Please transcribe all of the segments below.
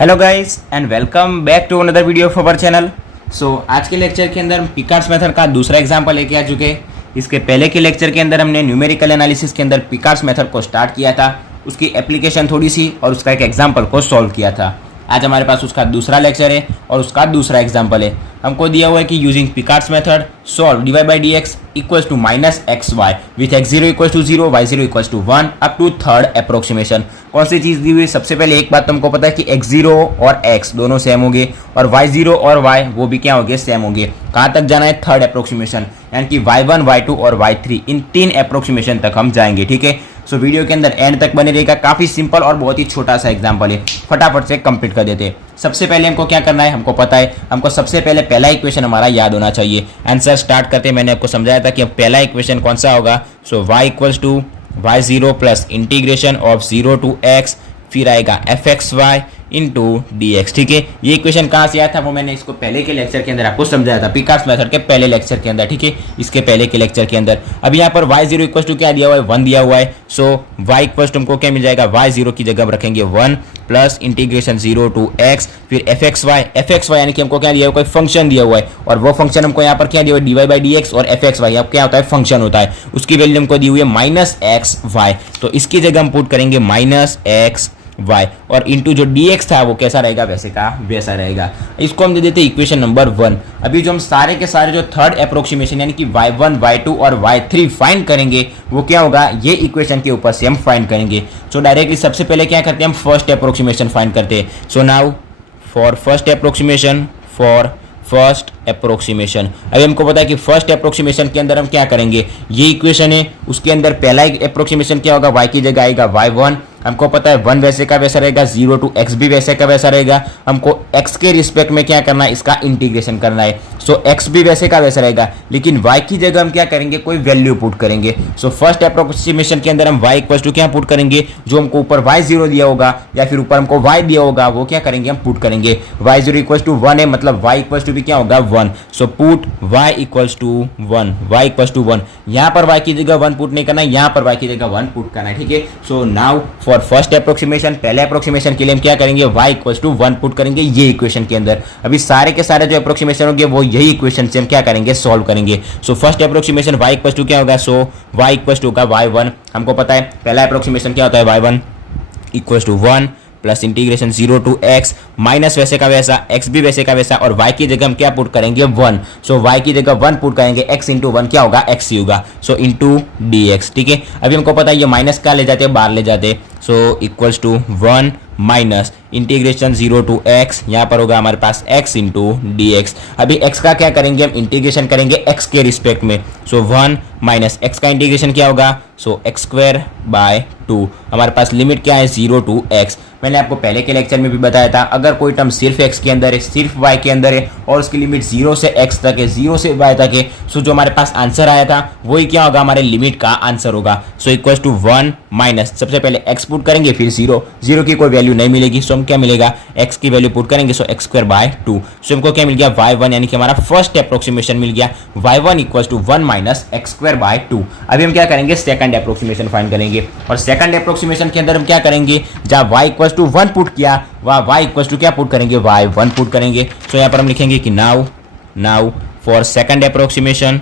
Hello guys and welcome back to another video of our channel. आज के lecture के अंदर हम पिकार्ड्स मेथड का दूसरा एग्जांपल लेके आ चुके हैं। इसके पहले के लेक्चर के अंदर हमने न्यूमेरिकल एनालिसिस के अंदर पिकार्ड्स मेथड को स्टार्ट किया था, उसकी एप्लीकेशन थोड़ी सी और उसका एक एग्जाम्पल को सॉल्व किया था। आज हमारे पास उसका दूसरा लेक्चर है और उसका दूसरा एग्जाम्पल है। हमको दिया हुआ है कि using Picard's method solve dy by dx equals to minus x y with x0 equals to 0 y0 equals to 1 up to third approximation. कौन सी चीज़ दी हुई है? सबसे पहले एक बात तुमको पता है कि x0 और x दोनों सेम होंगे और y0 और y वो भी क्या होंगे? सेम होंगे। कहाँ तक जाना है? थर्ड अप्रोक्सीमेशन, यानी कि y1 y2 और y3 इन तीन अप्रोक्सीमेशन तक हम जाएंगे। ठीक है, सो वीडियो के अंदर एंड तक बने रहेगा। काफ़ी सिंपल और बहुत ही छोटा सा एग्जाम्पल है, फटाफट से कंप्लीट कर देते हैं। सबसे पहले हमको क्या करना है? हमको पता है, हमको सबसे पहले पहला इक्वेशन हमारा याद होना चाहिए। आंसर स्टार्ट करते हैं, मैंने आपको समझाया था कि पहला इक्वेशन कौन सा होगा। So y equals to y0 plus integration of 0 to x, फिर आएगा fxy इंटू डी एक्स। ठीक है, ये इक्वेशन कहाँ से आया था वो मैंने इसको पहले के लेक्चर के अंदर आपको समझाया था, पिकार्ड्स मेथड के पहले लेक्चर के अंदर। ठीक है, इसके पहले के लेक्चर के अंदर। अब यहाँ पर y0 इक्वल टू क्या दिया हुआ है? 1 दिया हुआ है। सो y इक्वल टू हमको क्या मिल जाएगा? y0 की जगह हम रखेंगे 1 प्लस इंटीग्रेशन 0 टू x, फिर fxy यानी कि हमको क्या दिया हुआ? कोई फंक्शन दिया हुआ है और वो फंक्शन हमको यहाँ पर क्या दिया हुआ है? dy by dx और fxy अब क्या होता है? फंक्शन होता है। उसकी वैल्यू हमको दी हुई है माइनस एक्स वाई, तो इसकी जगह हम पुट करेंगे माइनस एक्स y और इंटू जो dx था वो कैसा रहेगा? वैसे का वैसा रहेगा। इसको हम दे देते इक्वेशन नंबर 1। अभी जो हम सारे के सारे जो थर्ड अप्रोक्सीमेशन यानी कि y1 y2 और y3 फाइंड करेंगे वो क्या होगा? ये इक्वेशन के ऊपर से हम फाइंड करेंगे। सो डायरेक्टली सबसे पहले क्या करते हैं? हम फर्स्ट अप्रोक्सीमेशन फाइंड करते हैं। So now for first approximation अभी हमको पता है कि फर्स्ट अप्रोक्सीमेशन के अंदर हम क्या करेंगे? ये इक्वेशन है, उसके अंदर पहला अप्रोक्सीमेशन क्या होगा? y की जगह आएगा y1। हमको पता है 1 वैसे का वैसा रहेगा, 0 टू x भी वैसे का वैसा रहेगा। हमको x के रिस्पेक्ट में क्या करना है? इसका इंटीग्रेशन करना है। सो x भी वैसे का वैसा रहेगा, लेकिन y की जगह हम क्या करेंगे? कोई वैल्यू पुट करेंगे। सो फर्स्ट अप्रोक्सीमेशन के अंदर हम y इक्वल टू क्या पुट करेंगे? जो हमको ऊपर y0 दिया होगा या फिर ऊपर हमको y दिया होगा वो क्या करेंगे? हम पुट करेंगे। y0 इक्वल टू 1 है, मतलब y इक्वल टू भी क्या होगा? 1। So put y equals to 1। यहाँ पर y की जगह 1 पुट नहीं करना है, यहाँ पर y की जगह 1 पुट करना है। ठीक है, so now for first approximation, पहले अप्रोक्सीमेशन के लिए हम क्या करेंगे? y इक्वल्स टू 1 पुट करेंगे ये इक्वेशन के अंदर। अभी सारे के सारे जो अप्रोक्सीमेशन होंगे वो यही इक्वेशन से हम क्या करेंगे? सॉल्व करेंगे। So first approximation y equals to क्या होगा? सो y इक्वल्स टू का y1। हमको पता है पहला अप्रोक्सीमेशन क्या होता है? y1 equals to 1 plus integration 0 to x, minus वैसे का वैसा, x भी वैसे का वैसा, और y की जगह हम क्या पुट करेंगे? 1। सो y की जगह 1 पुट करेंगे, x इंटू 1 क्या होगा? x ही होगा। So into dx। ठीक है, अभी हमको पता है ये माइनस का ले जाते हैं, बाहर ले जाते। So equals to 1 minus integration 0 to x, यहाँ पर होगा हमारे पास x इंटू डी एक्स। अभी x का क्या करेंगे? हम इंटीग्रेशन करेंगे x के रिस्पेक्ट में। सो 1 माइनस x का इंटीग्रेशन क्या होगा? सो x स्क्वायर बाय 2। हमारे पास लिमिट क्या है? 0 टू x। मैंने आपको पहले के लेक्चर में भी बताया था, अगर कोई टर्म सिर्फ x के अंदर है, सिर्फ y के अंदर है और उसकी लिमिट 0 से x तक है, 0 से y तक है, सो जो हमारे पास आंसर आया था वही क्या होगा? हमारे लिमिट का आंसर होगा। सो इक्वल्स टू 1 माइनस, सबसे पहले x पुट करेंगे फिर 0 की कोई वैल्यू नहीं मिलेगी, सो हम क्या मिलेगा? x की वैल्यू पुट करेंगे, सो x स्क्वायर बाय 2। सो हमको क्या मिल गया? y1, यानी कि हमारा फर्स्ट अप्रोक्सीमेशन मिल गया। y1 equals to 1 minus x square by 2। अभी हम क्या करेंगे? सेकंड अप्रोक्सीमेशन फाइंड करेंगे और सेकंड अप्रोक्सीमेशन के अंदर हम क्या करेंगे? जब y इक्वल्स टू 1 पुट किया वह y इक्वल्स टू क्या पुट करेंगे? y1 पुट करेंगे। सो यहाँ पर हम लिखेंगे कि नाउ फॉर सेकंड अप्रोक्सीमेशन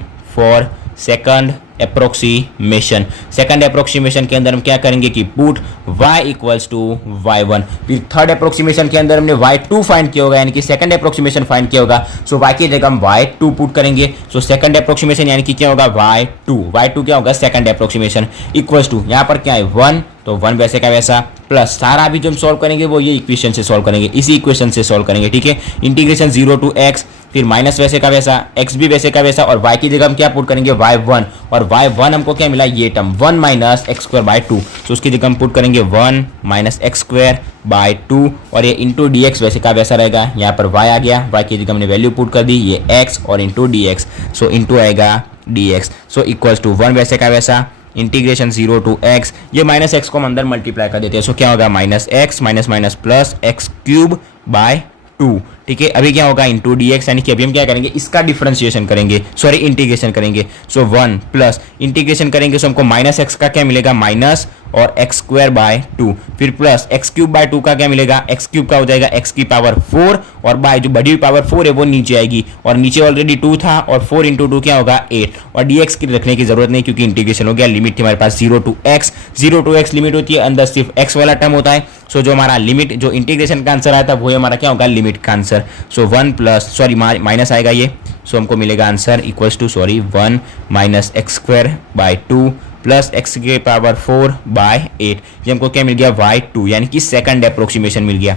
के अंदर हम क्या करेंगे कि put y equals to y1। फिर थर्ड अप्रोक्सीमेशन के अंदर हमने y2 फाइंड किया होगा, यानी कि सेकंड अप्रोक्सीमेशन फाइंड किया होगा। सो y की जगह हम y2 पुट करेंगे। सो सेकंड अप्रोक्सीमेशन यानी कि क्या होगा? y2 क्या होगा? सेकंड अप्रोक्सीमेशन इक्वल्स टू यहाँ पर क्या है? 1, तो 1 वैसे का वैसा प्लस सारा भी जो हम सॉल्व करेंगे वो ये इक्वेशन से सॉल्व करेंगे, इसी इक्वेशन से सॉल्व करेंगे। ठीक है, इंटीग्रेशन 0 टू x, फिर माइनस वैसे का वैसा, x भी वैसे का वैसा, और y की जगह हम क्या पुट करेंगे? y1, और y1 हमको क्या मिला? ये term 1 minus x square by 2। सो उसकी जगह हम पुट करेंगे 1 माइनस एक्स स्क्वायर बाय 2, और ये इंटू डी एक्स वैसे का वैसा रहेगा। यहाँ पर y आ गया, y की जगह हमने वैल्यू पुट कर दी, ये x और into d x. So into आएगा d x. So equals to 1 वैसे का वैसा, इंटीग्रेशन 0 टू x, ये माइनस एक्स को हम अंदर मल्टीप्लाई कर देते हैं। सो क्या होगा? Minus x minus minus plus x cube by 2। ठीक है। अभी क्या होगा इंटू डी एक्स, यानी कि अभी हम क्या करेंगे इसका डिफरेंशिएशन करेंगे, सॉरी इंटीग्रेशन करेंगे। सो 1 प्लस इंटीग्रेशन करेंगे, सो हमको माइनस एक्स का क्या मिलेगा माइनस और एक्स स्क्वायर बाय 2, फिर प्लस एक्स क्यूब बाय 2 का क्या मिलेगा एक्स क्यूब का हो जाएगा एक्स की पावर 4 और बाय जो बड़ी हुई पावर 4 है वो नीचे आएगी और नीचे ऑलरेडी 2 था और 4 इंटू 2 क्या होगा 8 और dx की रखने की जरूरत नहीं क्योंकि इंटीग्रेशन हो गया। लिमिट थी हमारे पास 0 टू x लिमिट होती है, अंदर सिर्फ x वाला टर्म होता है। सो जो हमारा लिमिट जो इंटीग्रेशन का आंसर आया था वो हमारा क्या होगा लिमिट का answer. So 1 plus sorry minus आएगा ये, सो हमको मिलेगा answer equals to sorry 1 minus x square by 2 plus x के पावर 4 बाय 8। ये हमको क्या मिल गया y2, यानी कि सेकंड अप्रोक्सीमेशन मिल गया।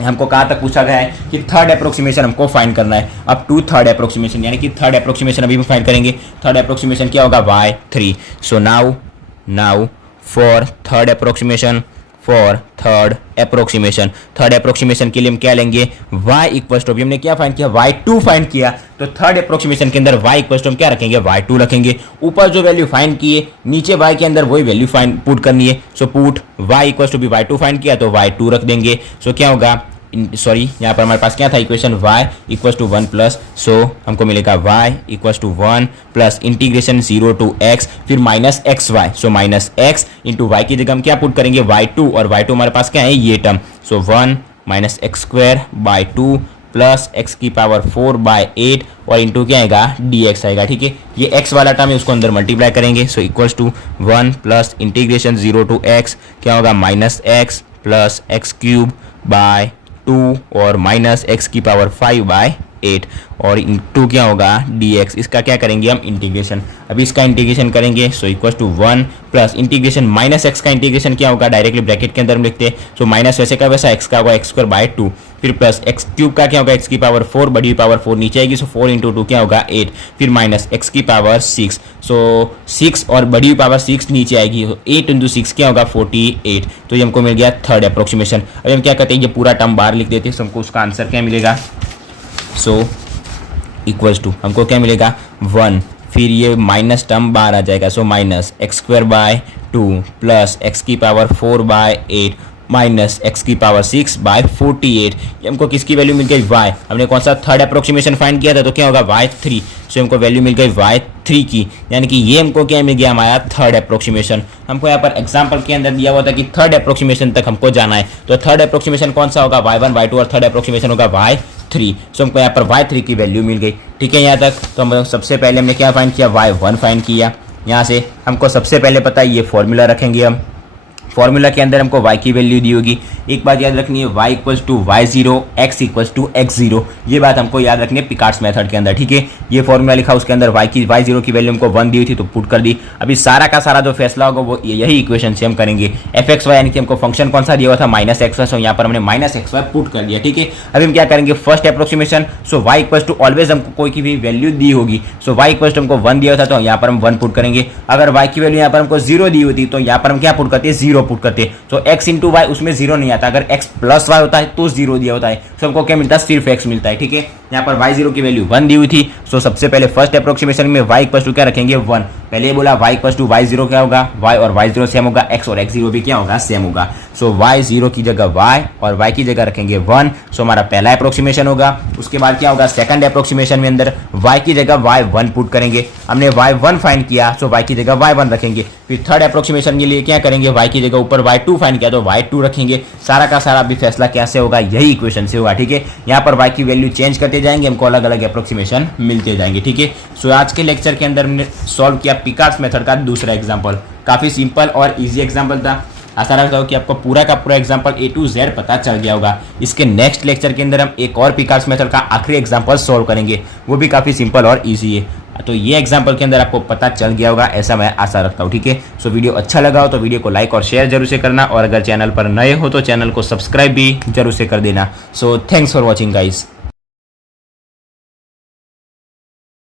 हमको कहाँ तक पूछा गया है कि थर्ड अप्रोक्सीमेशन हमको फाइंड करना है। अब टू थर्ड अप्रोक्सीमेशन, यानी कि थर्ड अप्रोक्सीमेशन अभी भी फाइंड करेंगे। थर्ड अप्रोक्सीमेशन क्या होगा y3। So now for third approximation, third approximation के लिए हम क्या लेंगे y इक्वल टू, अभी हमने क्या फाइंड किया y2 फाइंड किया, तो थर्ड अप्रोक्सीमेशन के अंदर y इक्वल टू हम क्या रखेंगे y2 रखेंगे। ऊपर जो वैल्यू फाइंड किए नीचे y के अंदर वही वैल्यू फाइंड पुट करनी है। So put y equal to भी y2 फाइंड किया तो y2 रख देंगे। सो क्या होगा सॉरी यहाँ पर हमारे पास क्या था equation y equal to 1 plus, so हमको मिलेगा y equal to 1 plus integration 0 to x फिर minus x y. So minus x into y की जगह हम क्या पुट करेंगे y2 और y2 हमारे पास क्या है ये term. So 1 minus x square by 2 plus x की पावर 4 बाय 8 और इंटू क्या आएगा dx आएगा। ठीक है, ये x वाला टर्म है उसको अंदर मल्टीप्लाई करेंगे। So equals to 1 plus integration 0 to x क्या होगा minus x plus x cube by 2 और माइनस एक्स की पावर 5 बाय 8 और इंटू क्या होगा dx। इसका क्या करेंगे हम इंटीग्रेशन, अभी इसका इंटीग्रेशन करेंगे। So equal to 1 plus integration minus x का इंटीग्रेशन क्या होगा डायरेक्टली ब्रैकेट के अंदर हम लिखते हैं। सो माइनस वैसे का वैसा एक्स का होगा एक्स स्क्वायर बाय 2 फिर प्लस एक्स क्यूब का क्या होगा एक्स की पावर 4 बड़ी पावर 4 नीचे आएगी। सो 4 इंटू 2 क्या होगा 8 फिर माइनस एक्स की पावर 6। सो 6 और बड़ी पावर 6 नीचे आएगी। 8 इंटू 6 क्या होगा 48। तो ये हमको मिल गया थर्ड अप्रोक्सीमेशन। अभी हम क्या करते हैं ये पूरा टर्म बाहर लिख देते हैं। सो हमको उसका आंसर क्या मिलेगा। सो इक्वल्स टू हमको क्या मिलेगा 1 फिर ये माइनस टर्म बाहर आ जाएगा। सो minus x square by 2 plus x की पावर 4 बाय 8 माइनस एक्स की पावर 6 बाय 48। ये हमको किसकी वैल्यू मिल गई y। हमने कौन सा थर्ड अप्रोक्सीमेशन फाइंड किया था तो क्या होगा y3। सो हमको वैल्यू मिल गई y3 की, यानी कि ये हमको क्या मिल गया हमारा थर्ड अप्रोक्सीमेशन। हमको यहाँ पर एग्जांपल के अंदर दिया हुआ था कि थर्ड अप्रोक्सीमेशन तक हमको जाना है, तो थर्ड अप्रोक्सीमेशन कौन सा होगा y1 y2 और थर्ड अप्रोक्सीमेशन होगा y3। सो हमको यहाँ पर y3 की वैल्यू मिल गई। ठीक है, यहाँ तक तो हम सबसे पहले हमने क्या फाइंड किया y1 फाइंड किया। यहाँ से हमको सबसे पहले पता है ये फॉर्मूला रखेंगे हम। फॉर्मूला के अंदर हमको y की वैल्यू दी होगी। एक बात याद रखनी है y equals to y0 x equals to x0, ये बात हमको याद रखनी है पिकार्ड्स मेथड के अंदर। ठीक है, ये फॉर्मूला लिखा उसके अंदर y0 की वैल्यू हमको 1 दी हुई थी तो पुट कर दी। अभी सारा का सारा जो फैसला होगा वो यही इक्वेशन से हम करेंगे। fxy यानी कि हमको फंक्शन कौन सा दिया हुआ था माइनस एक्स वाई, सो यहाँ पर हमने माइनस एक्स वाई पुट कर दिया। ठीक है, अभी हम क्या करेंगे first approximation. So y equals to always हमको कोई की भी वैल्यू दी होगी। सो y इक्वल्स टू हमको 1 दिया होता तो यहाँ पर हम 1 पुट करेंगे। अगर y की वैल्यू यहाँ पर हमको 0 दी होती तो यहाँ पर हम क्या पुट करते 0 पुट करते। तो x इंटू वाई उसमें 0 नहीं आता, अगर x प्लस वाई होता है तो 0 दिया होता है। सो हमको क्या मिलता है सिर्फ x मिलता है। ठीक है, यहाँ पर y0 की वैल्यू 1 दी हुई थी। सो सबसे पहले फर्स्ट अप्रोक्सीमेशन में y इक्वल टू क्या रखेंगे 1। पहले ये बोला y इक्वल टू y0 क्या होगा y और y0 सेम होगा, x और x0 भी क्या होगा सेम होगा। सो y0 की जगह y और y की जगह रखेंगे 1। सो हमारा पहला अप्रोक्सीमेशन होगा। उसके बाद क्या होगा सेकंड अप्रोक्सीमेशन में अंदर y की जगह y1 पुट करेंगे। हमने y1 फाइंड किया सो y की जगह y1 रखेंगे। फिर थर्ड अप्रोक्सीमेशन के लिए क्या करेंगे y की जगह ऊपर y2 फाइंड किया तो y2 रखेंगे। सारा का सारा भी फैसला कैसे होगा यही इक्वेशन से होगा। ठीक है, यहाँ पर y की वैल्यू चेंज करते जाएंगे, हमको अलग अलग अप्रोक्सीमेशन मिलते जाएंगे। ठीक है, सो आज के लेक्चर के अंदर हमने सॉल्व किया पिकार्ड्स मेथड का दूसरा एग्जाम्पल। काफी सिंपल और इजी एग्जाम्पल था। आशा रखता हूँ कि आपको पूरा का पूरा एग्जाम्पल A to Z पता चल गया होगा। इसके नेक्स्ट लेक्चर के अंदर हम एक और पिकार्ड्स मेथड का आखिरी एग्जाम्पल सॉल्व करेंगे, वो भी काफी सिंपल और इजी है। तो ये एग्जाम्पल के अंदर आपको पता चल गया होगा ऐसा मैं आशा रखता हूँ। ठीक है, सो वीडियो अच्छा लगा हो तो वीडियो को लाइक और शेयर जरूर से करना, और अगर चैनल पर नए हो तो चैनल को सब्सक्राइब भी जरूर से कर देना। So thanks for watching guys.